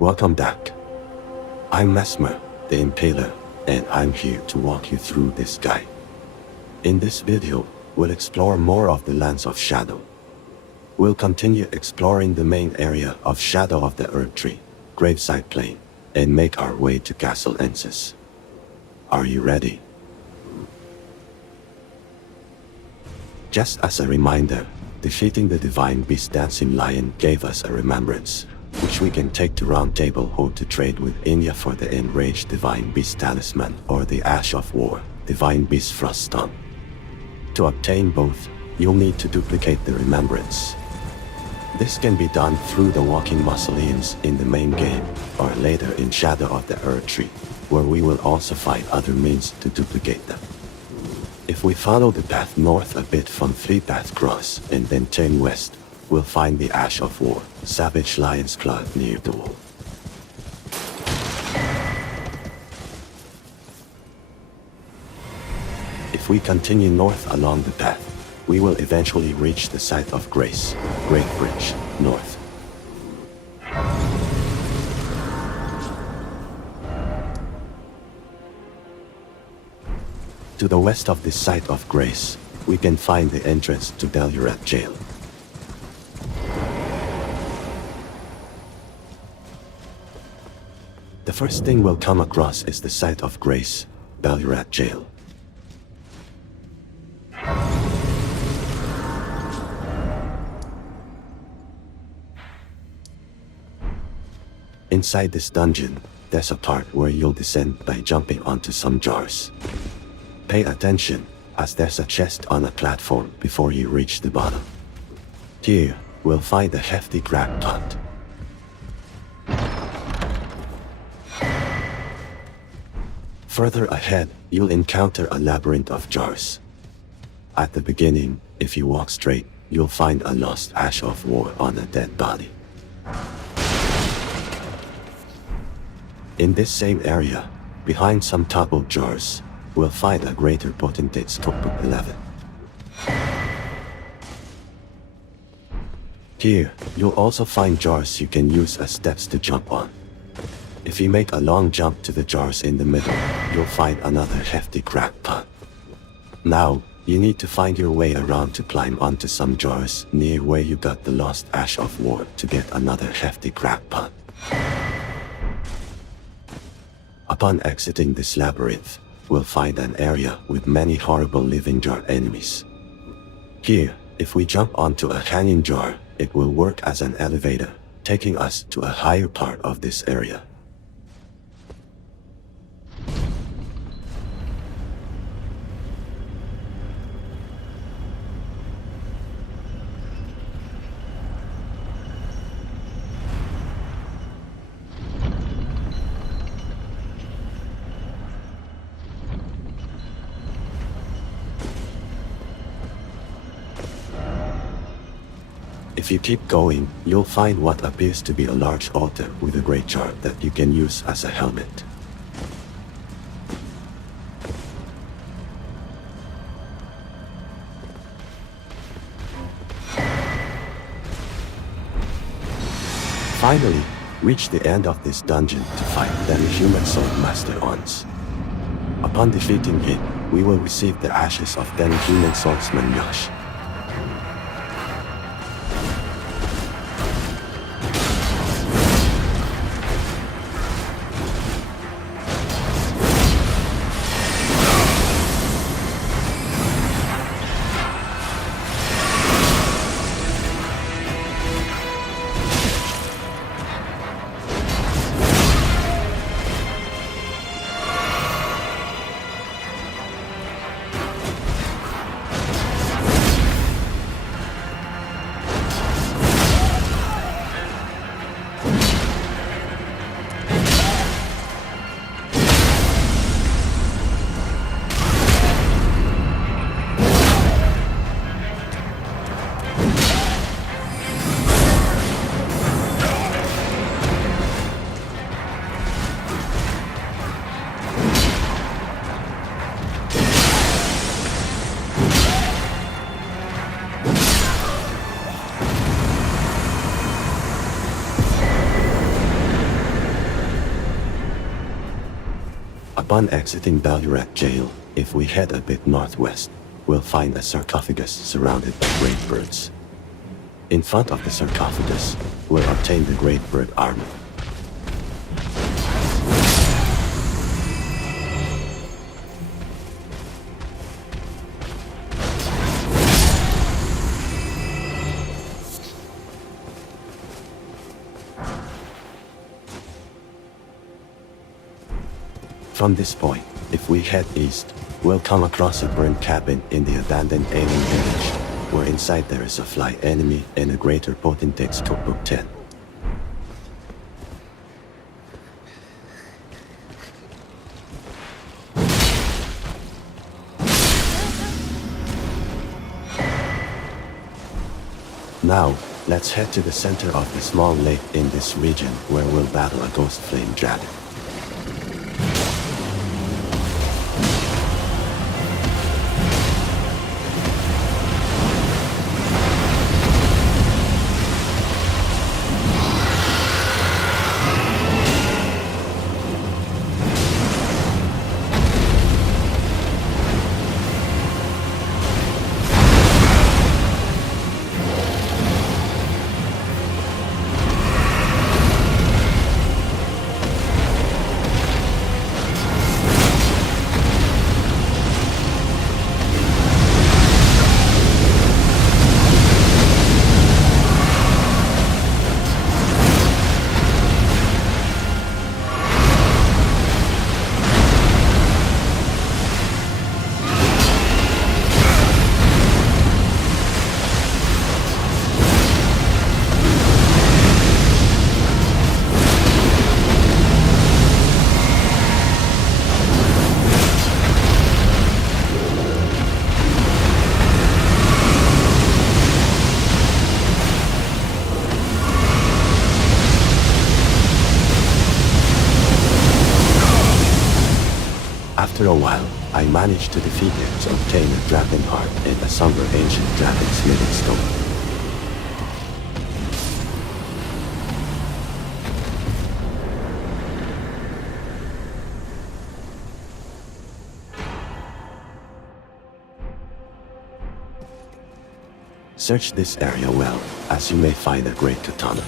Welcome back. I'm Messmer, the Impaler, and I'm here to walk you through this guide. In this video, we'll explore more of the Lands of Shadow. We'll continue exploring the main area of Shadow of the Erdtree, Gravesite Plain, and make our way to Castle Onze. Are you ready? Just as a reminder, defeating the Divine Beast Dancing Lion gave us a Remembrance, which we can take to Round Table Hold to trade with Inya for the Enraged Divine Beast Talisman or the Ash of War, Divine Beast Frost Stomp. To obtain both, you'll need to duplicate the Remembrance. This can be done through the walking mausoleums in the main game, or later in Shadow of the Erdtree, where we will also find other means to duplicate them. If we follow the path north a bit from 3 Path Cross and then turn west, we'll find the Ash of War, Savage Lion's Claw near the wall. If we continue north along the path, we will eventually reach the site of Grace, Greatbridge, north. To the west of this site of Grace, we can find the entrance to Belurat Gaol. The first thing we'll come across is the site of Grace, Belurat Gaol. Inside this dungeon, there's a part where you'll descend by jumping onto some jars. Pay attention, as there's a chest on a platform before you reach the bottom. Here, we'll find a Hefty Cracked Pot. Further ahead, you'll encounter a labyrinth of jars. At the beginning, if you walk straight, you'll find a lost Ash of War on a dead body. In this same area, behind some toppled jars, we'll find a Greater Potentate's Cookbook 11. Here, you'll also find jars you can use as steps to jump on. If you make a long jump to the jars in the middle, you'll find another Hefty Cracked Pot. Now, you need to find your way around to climb onto some jars near where you got the lost Ash of War to get another Hefty Cracked Pot. Upon exiting this labyrinth, we'll find an area with many horrible living jar enemies. Here, if we jump onto a hanging jar, it will work as an elevator, taking us to a higher part of this area. If you keep going, you'll find what appears to be a large altar with a Greatjar that you can use as a helmet. Finally, reach the end of this dungeon to fight Demi-Human Swordmaster Onze. Upon defeating him, we will receive the ashes of Demi-Human Swordsman Yosh. Upon exiting Belurat Gaol, if we head a bit northwest, we'll find a sarcophagus surrounded by great birds. In front of the sarcophagus, we'll obtain the Gravebird Armor. From this point, if we head east, we'll come across a burned cabin in the abandoned Ailing village, where inside there is a fly enemy and a greater Potentate's Cookbook 10. Now, let's head to the center of the small lake in this region where we'll battle a Ghostflame Dragon. After a while, I managed to defeat him to obtain a dragon heart and a Somber ancient dragon smithing stone. Search this area well, as you may find a great katana.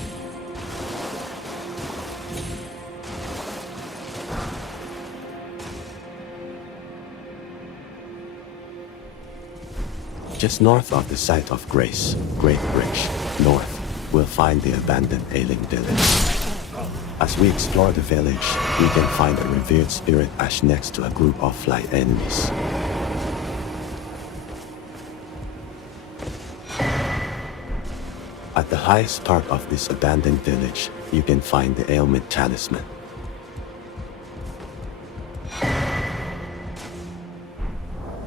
Just north of the site of Greatbridge, north, we'll find the abandoned Ailing village. As we explore the village, we can find a revered spirit ash next to a group of fly enemies. At the highest part of this abandoned village, you can find the Ailment Talisman.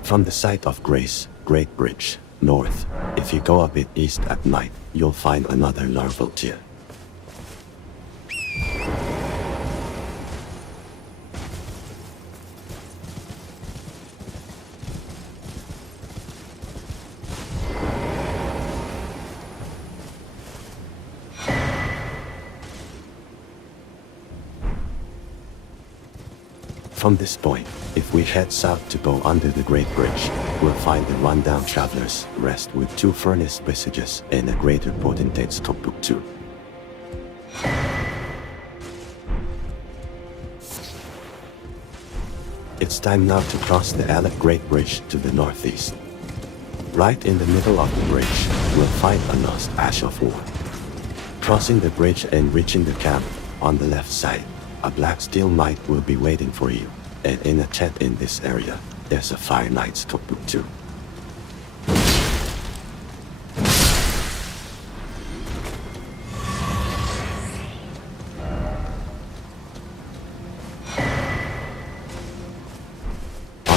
From the site of Greatbridge, north, if you go a bit east at night, you'll find another Larval Tear. From this point, if we head south to go under the Great Bridge, we'll find the rundown Traveler's Rest with 2 furnace visages and a greater Potentate's Cookbook 2. It's time now to cross the Ellac Greatbridge to the northeast. Right in the middle of the bridge, we'll find a lost Ash of War. Crossing the bridge and reaching the camp, on the left side, a black steel knight will be waiting for you, and in a tent in this area, there's a Fire Knight's Cookbook 2. On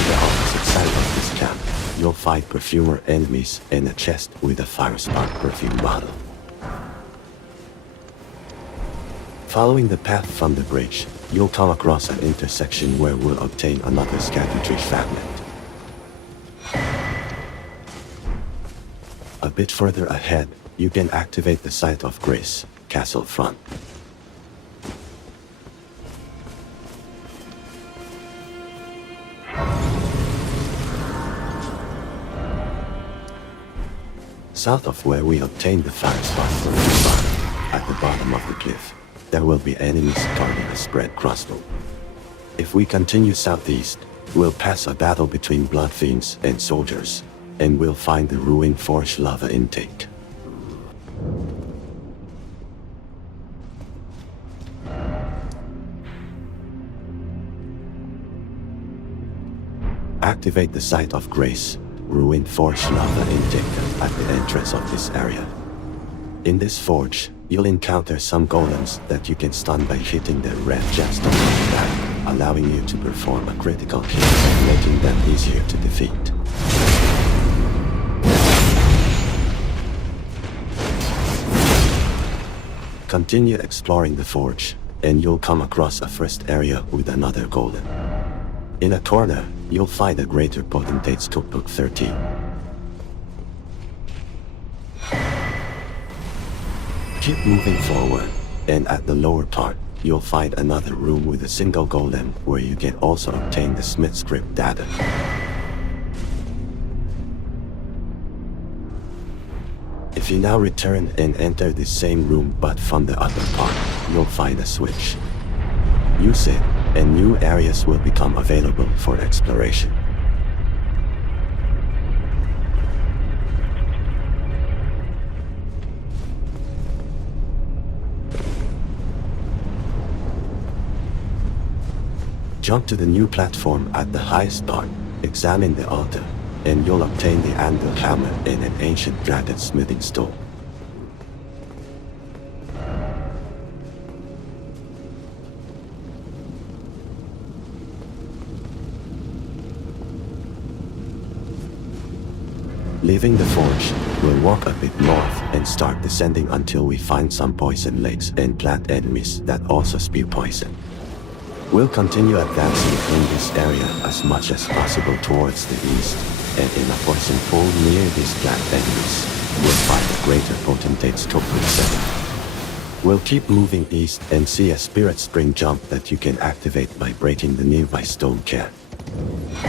the opposite side of this camp, you'll find perfumer enemies and a chest with a fire spark perfume bottle. Following the path from the bridge, you'll come across an intersection where we'll obtain another Scattertree fragment. A bit further ahead, you can activate the site of Grace, Castle Front. south of where we obtained the fire spot for the fire, at the bottom of the cliff, there will be enemies guarding a spread crossbow. If we continue southeast, we'll pass a battle between blood fiends and soldiers, and we'll find the ruined forge lava intake. Activate the Site of Grace, ruined forge lava intake at the entrance of this area. In this forge, you'll encounter some golems that you can stun by hitting their red gemstone on the back, allowing you to perform a critical hit and making them easier to defeat. Continue exploring the forge, and you'll come across a first area with another golem. In a corner, you'll find a Greater Potentate's Cookbook 13. Keep moving forward, and at the lower part, you'll find another room with a single golem where you can also obtain the Smithscript Dagger. If you now return and enter the same room but from the other part, you'll find a switch. Use it, and new areas will become available for exploration. Jump to the new platform at the highest part, examine the altar, and you'll obtain the anvil hammer and an ancient dragon smithing stone. Leaving the forge, we'll walk a bit north and start descending until we find some poison lakes and plant enemies that also spew poison. We'll continue advancing in this area as much as possible towards the east, and in a poison pool near these plant enemies, we'll find a Greater Potentate's Cookbook 7. We'll keep moving east and see a spirit spring jump that you can activate by breaking the nearby stone cairn.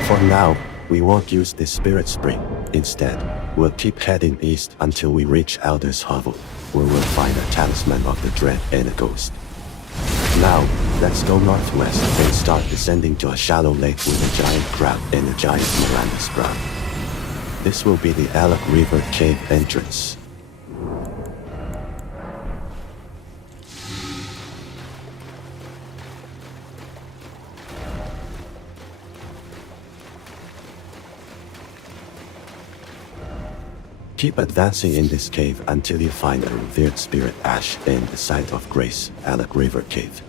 For now, we won't use this spirit spring. Instead, we'll keep heading east until we reach Elder's Hovel, where we'll find a Talisman of the Dread and a ghost. Now, let's go northwest and start descending to a shallow lake with a giant crab and a giant Miranda sprout. This will be the Ellac River cave entrance. Keep advancing in this cave until you find a revered spirit ash and the Site of Grace, Ellac River Cave.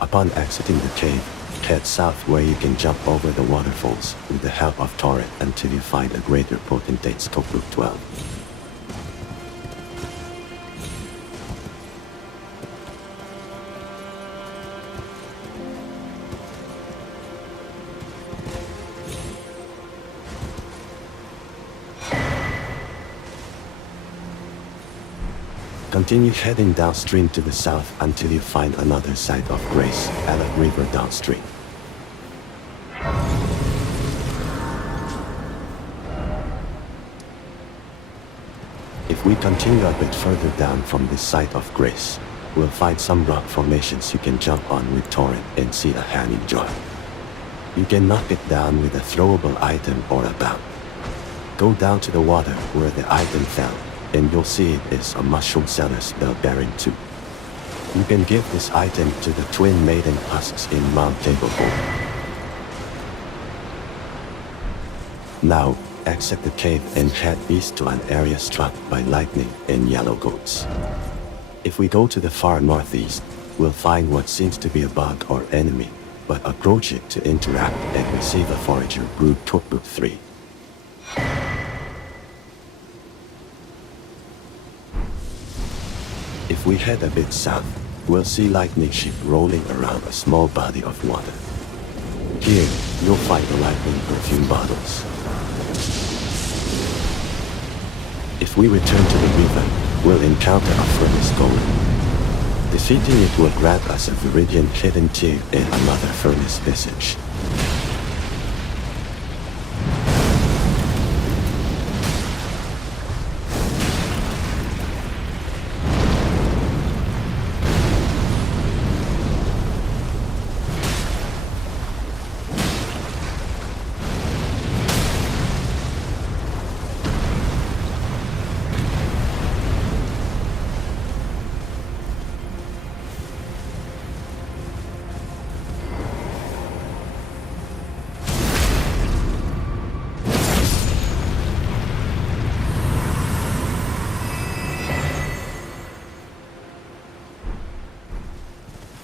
Upon exiting the cave, head south where you can jump over the waterfalls with the help of Torrent until you find a Greater Potentate's Cookbook 12. Continue heading downstream to the south until you find another Site of Grace, Ellac River downstream. If we continue a bit further down from this Site of Grace, we'll find some rock formations you can jump on with Torrent and see a hanging jar. You can knock it down with a throwable item or a bound. Go down to the water where the item fell, and you'll see it is a Mushroom Seller's Bell Bearing 2. You can give this item to the Twin Maiden husks in Round Table Hole. Now, exit the cave and head east to an area struck by lightning and yellow goats. If we go to the far northeast, we'll find what seems to be a bug or enemy, but approach it to interact and receive a Forager Brood Cookbook 3. If we head a bit south, we'll see lightning ship rolling around a small body of water. Here, you'll find the lightning perfume bottles. If we return to the river, we'll encounter a furnace golem. Defeating it will grant us a Viridian hidden tier and another furnace visage.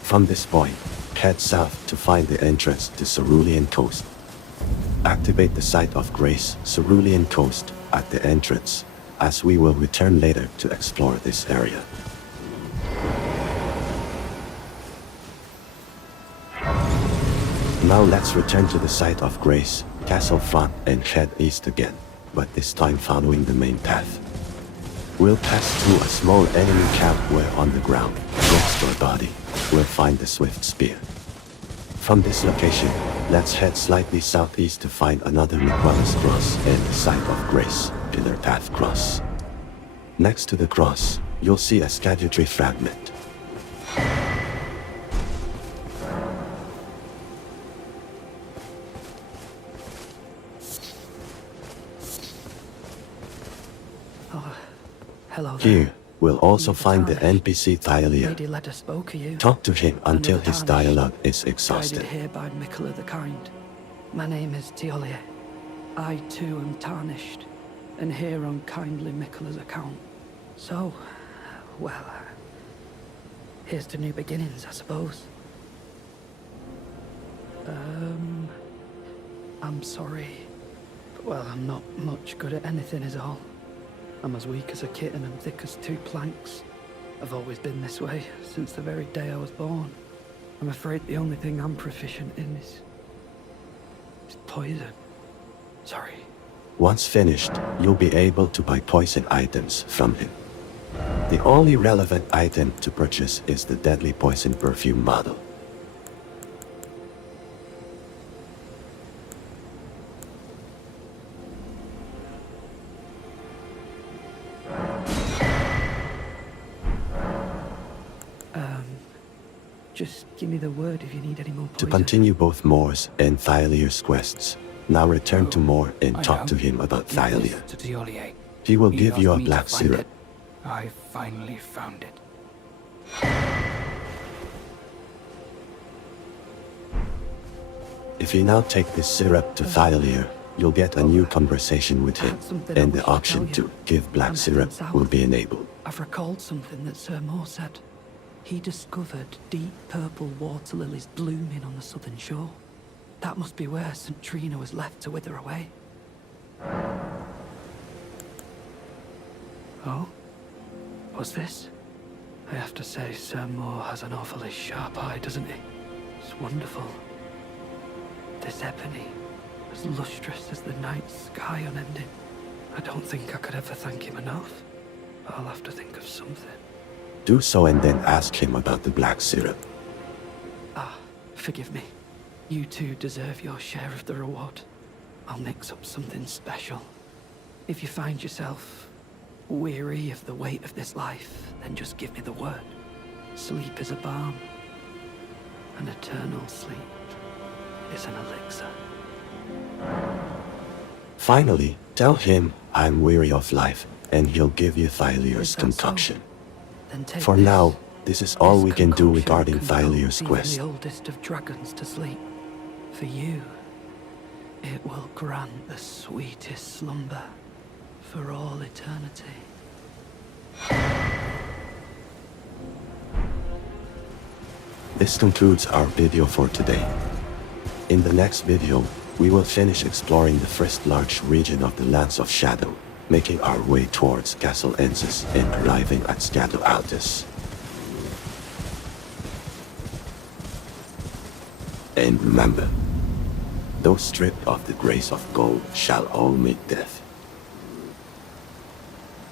From this point, head south to find the entrance to Cerulean Coast. Activate the Site of Grace, Cerulean Coast, at the entrance, as we will return later to explore this area. Now let's return to the Site of Grace, Castle Front, and head east again, but this time following the main path. We'll pass through a small enemy camp where on the ground, next to a body, we'll find the Swift Spear. From this location, let's head slightly southeast to find another Miquella's Cross and the Site of Grace, Pillar Path Cross. Next to the cross, you'll see a Erdtree fragment. Hello there. Here, we'll also find the NPC Thiollier. Lady Leda spoke of you. Talk to him until his dialogue is exhausted. Guided here by Miquella the Kind. My name is Thiollier. I too am tarnished, and here on kindly Miquella's account. So, well, here's to new beginnings, I suppose. I'm sorry. But, well, I'm not much good at anything is all. I'm as weak as a kitten and thick as two planks. I've always been this way, since the very day I was born. I'm afraid the only thing I'm proficient in is poison. Sorry. Once finished, you'll be able to buy poison items from him. The only relevant item to purchase is the deadly poison perfume bottle. Just give me the word if you need any more poison. To continue both Moore's and Thiolier's quests, now return to Moore and talk to him about Thiollier. To Thiollier. He will He give you a asked me to black find syrup. it. I finally found it. If you now take this syrup to Thiollier, you'll get a new conversation with him, and the option to give black syrup will be enabled. I've recalled something that Sir Moore said. He discovered deep purple water lilies blooming on the southern shore. That must be where St. Trina was left to wither away. Oh? What's this? I have to say, Sir Moore has an awfully sharp eye, doesn't he? It's wonderful. This ebony, as lustrous as the night sky unending. I don't think I could ever thank him enough. I'll have to think of something. Do so and then ask him about the black syrup. Forgive me. You two deserve your share of the reward. I'll mix up something special. If you find yourself weary of the weight of this life, then just give me the word. Sleep is a balm. An eternal sleep is an elixir. Finally, tell him I'm weary of life, and he'll give you Thiolier's Is that concoction. so? Then take For this. now, this is all This we can do concoction regarding can Thiolier's help even quest. the oldest of dragons to sleep. For you, it will grant the sweetest slumber for all eternity. This concludes our video for today. In the next video, we will finish exploring the first large region of the Lands of Shadow, making our way towards Castle Onze and arriving at Scado Altus. And remember, those stripped of the grace of gold shall all meet death.